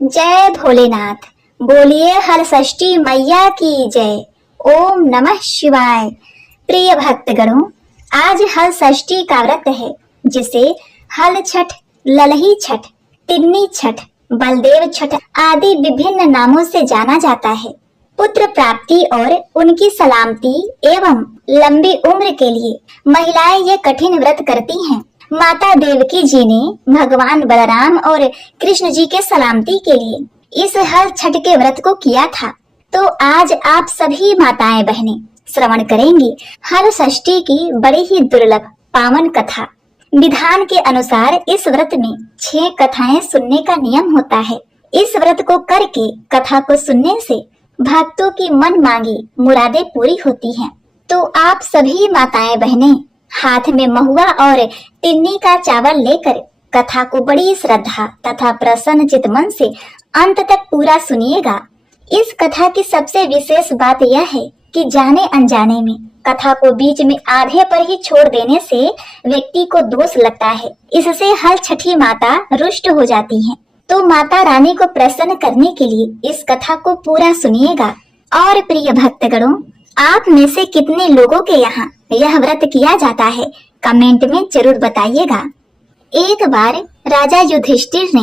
जय भोलेनाथ। बोलिए हर षष्ठी मैया की जय। ओम नमः शिवाय। प्रिय भक्तगणों, आज हल षष्ठी का व्रत है, जिसे हल छठ, ललही छठ, तिन्नी छठ, बलदेव छठ आदि विभिन्न नामों से जाना जाता है। पुत्र प्राप्ति और उनकी सलामती एवं लंबी उम्र के लिए महिलाएं ये कठिन व्रत करती हैं। माता देवकी जी ने भगवान बलराम और कृष्ण जी के सलामती के लिए इस हर छठ के व्रत को किया था। तो आज आप सभी माताएं बहनें श्रवण करेंगी हर षष्ठी की बड़ी ही दुर्लभ पावन कथा। विधान के अनुसार इस व्रत में 6 कथाएं सुनने का नियम होता है। इस व्रत को करके कथा को सुनने से भक्तों की मन मांगी मुरादें पूरी होती हैं। तो आप सभी माताएं बहनें हाथ में महुआ और तिन्नी का चावल लेकर कथा को बड़ी श्रद्धा तथा प्रसन्न चित मन से अंत तक पूरा सुनिएगा। इस कथा की सबसे विशेष बात यह है कि जाने अनजाने में कथा को बीच में आधे पर ही छोड़ देने से व्यक्ति को दोष लगता है। इससे हर छठी माता रुष्ट हो जाती हैं। तो माता रानी को प्रसन्न करने के लिए इस कथा को पूरा सुनिएगा। और प्रिय भक्तगणों, आप में से कितने लोगों के यहाँ यह व्रत किया जाता है, कमेंट में जरूर बताइएगा। एक बार राजा युधिष्ठिर ने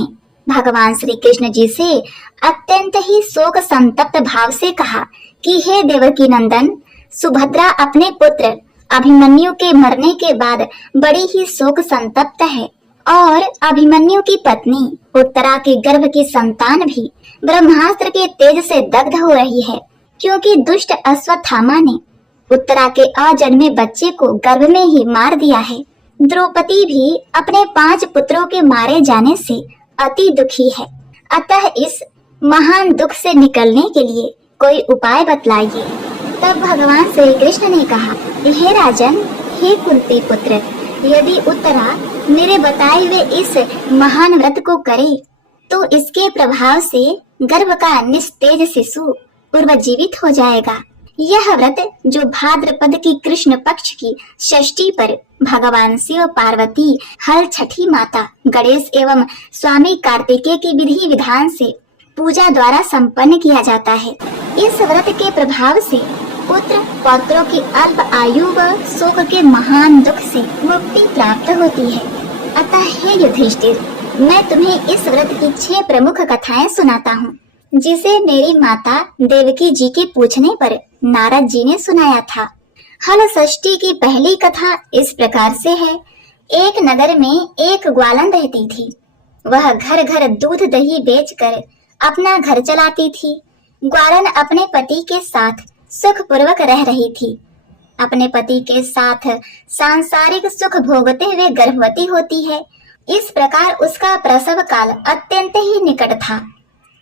भगवान श्री कृष्ण जी से अत्यंत ही शोक संतप्त भाव से कहा कि हे देवकी नंदन, सुभद्रा अपने पुत्र अभिमन्यु के मरने के बाद बड़ी ही शोक संतप्त है और अभिमन्यु की पत्नी उत्तरा के गर्भ की संतान भी ब्रह्मास्त्र के तेज से दग्ध हो रही है, क्योंकि दुष्ट अश्वत्थामा ने उत्तरा के अजन्मे बच्चे को गर्भ में ही मार दिया है। द्रौपदी भी अपने 5 पुत्रों के मारे जाने से अति दुखी है। अतः इस महान दुख से निकलने के लिए कोई उपाय बतलाइए। तब भगवान श्री कृष्ण ने कहा, हे राजन, हे कुंती पुत्र, यदि उत्तरा मेरे बताए हुए इस महान व्रत को करे तो इसके प्रभाव से गर्भ का निस्तेज शिशु पूर्वजीवित हो जाएगा। यह व्रत जो भाद्रपद की कृष्ण पक्ष की षष्ठी पर भगवान शिव पार्वती हल छठी माता गणेश एवं स्वामी कार्तिकेय की विधि विधान से पूजा द्वारा संपन्न किया जाता है। इस व्रत के प्रभाव से पुत्र पौत्रों की अल्प आयु व शोक के महान दुख से मुक्ति प्राप्त होती है। अतः हे युधिष्ठिर, मैं तुम्हें इस व्रत की 6 प्रमुख कथाएं सुनाता हूँ, जिसे मेरी माता देवकी जी के पूछने पर नारद जी ने सुनाया था। हल षष्ठी की पहली कथा इस प्रकार से है। एक नगर में एक ग्वालन रहती थी। वह घर घर दूध दही बेचकर अपना घर चलाती थी। ग्वालन अपने पति के साथ सुख पूर्वक रह रही थी। अपने पति के साथ सांसारिक सुख भोगते हुए गर्भवती होती है। इस प्रकार उसका प्रसव काल अत्यंत ही निकट था।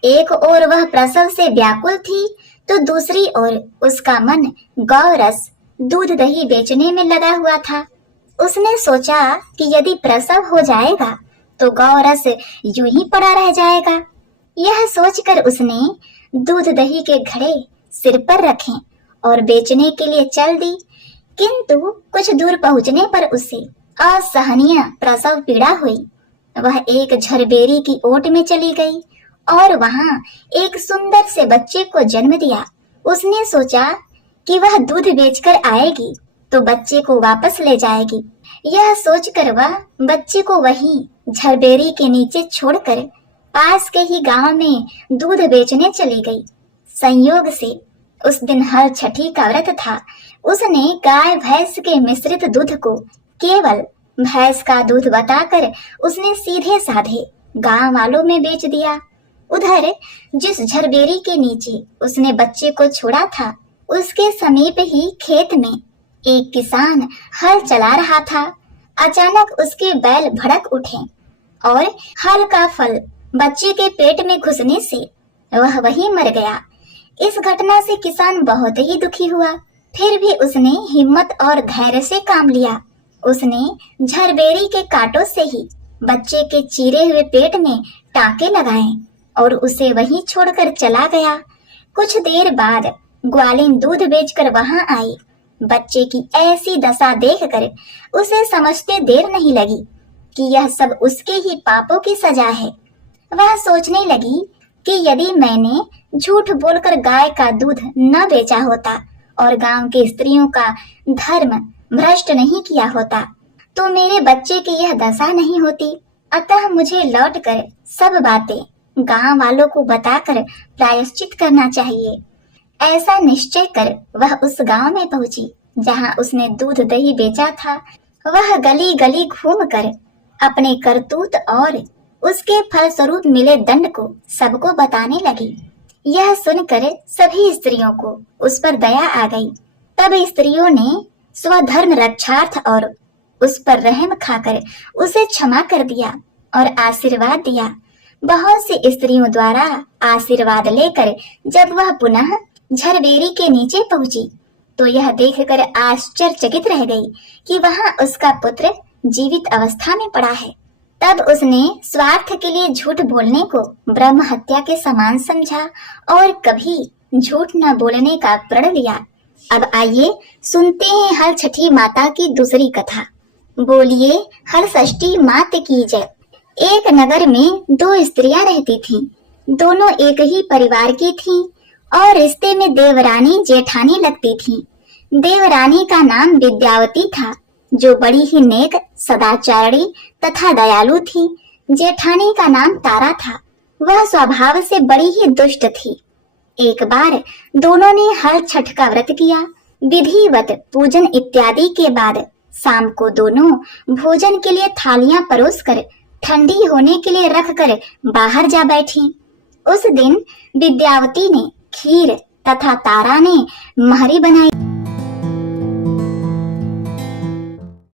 एक ओर वह प्रसव से व्याकुल थी, तो दूसरी ओर उसका मन गौ रस दूध दही बेचने में लगा हुआ था। उसने सोचा कि यदि प्रसव हो जाएगा तो गौ रस यूं ही पड़ा रह जाएगा। यह सोचकर उसने दूध दही के घड़े सिर पर रखे और बेचने के लिए चल दी। किंतु कुछ दूर पहुंचने पर उसे असहनीय प्रसव पीड़ा हुई। वह एक झरबेरी की ओट में चली गई और वहां एक सुंदर से बच्चे को जन्म दिया। उसने सोचा कि वह दूध बेचकर आएगी तो बच्चे को वापस ले जाएगी। यह सोचकर वह बच्चे को वहीं झरबेरी के नीचे छोड़कर पास के ही गांव में दूध बेचने चली गई। संयोग से उस दिन हर छठी का व्रत था। उसने गाय भैंस के मिश्रित दूध को केवल भैंस का दूध बताकर उसने सीधे साधे गांव वालों में बेच दिया। उधर जिस झरबेरी के नीचे उसने बच्चे को छोड़ा था, उसके समीप ही खेत में एक किसान हल चला रहा था। अचानक उसके बैल भड़क उठे और हल का फल बच्चे के पेट में घुसने से वह वहीं मर गया। इस घटना से किसान बहुत ही दुखी हुआ। फिर भी उसने हिम्मत और धैर्य से काम लिया। उसने झरबेरी के कांटों से ही बच्चे के चीरे हुए पेट में टांके लगाए और उसे वहीं छोड़कर चला गया। कुछ देर बाद ग्वालिन दूध बेचकर वहां आई। बच्चे की ऐसी दशा देखकर उसे समझते देर नहीं लगी कि यह सब उसके ही पापों की सजा है। वह सोचने लगी कि यदि मैंने झूठ बोलकर गाय का दूध न बेचा होता और गांव की स्त्रियों का धर्म भ्रष्ट नहीं किया होता तो मेरे बच्चे की यह दशा नहीं होती। अतः मुझे लौटकर सब बातें गांव वालों को बताकर प्रायश्चित करना चाहिए। ऐसा निश्चय कर वह उस गांव में पहुंची जहां उसने दूध दही बेचा था। वह गली गली घूमकर अपने करतूत और उसके फलस्वरूप मिले दंड को सबको बताने लगी। यह सुनकर सभी स्त्रियों को उस पर दया आ गई। तब स्त्रियों ने स्वधर्म रक्षार्थ और उस पर रहम खाकर उसे क्षमा कर दिया और आशीर्वाद दिया। बहुत सी स्त्रियों द्वारा आशीर्वाद लेकर जब वह पुनः झरबेरी के नीचे पहुंची तो यह देखकर आश्चर्यचकित रह गई कि वहां उसका पुत्र जीवित अवस्था में पड़ा है। तब उसने स्वार्थ के लिए झूठ बोलने को ब्रह्म हत्या के समान समझा और कभी झूठ न बोलने का प्रण लिया। अब आइए सुनते हैं हल छठी माता की दूसरी कथा। बोलिए हल षष्ठी मात की जय। एक नगर में दो स्त्रियां रहती थीं। दोनों एक ही परिवार की थीं और रिश्ते में देवरानी जेठानी लगती थीं। देवरानी का नाम विद्यावती था जो बड़ी ही नेक, सदाचारी तथा दयालु थी। जेठानी का नाम तारा था। वह स्वभाव से बड़ी ही दुष्ट थी। एक बार दोनों ने हल छठ का व्रत किया। विधिवत पूजन इत्यादि के बाद शाम को दोनों भोजन के लिए थालियां परोसकर ठंडी होने के लिए रखकर बाहर जा बैठी। उस दिन विद्यावती ने खीर तथा तारा ने महरी बनाई।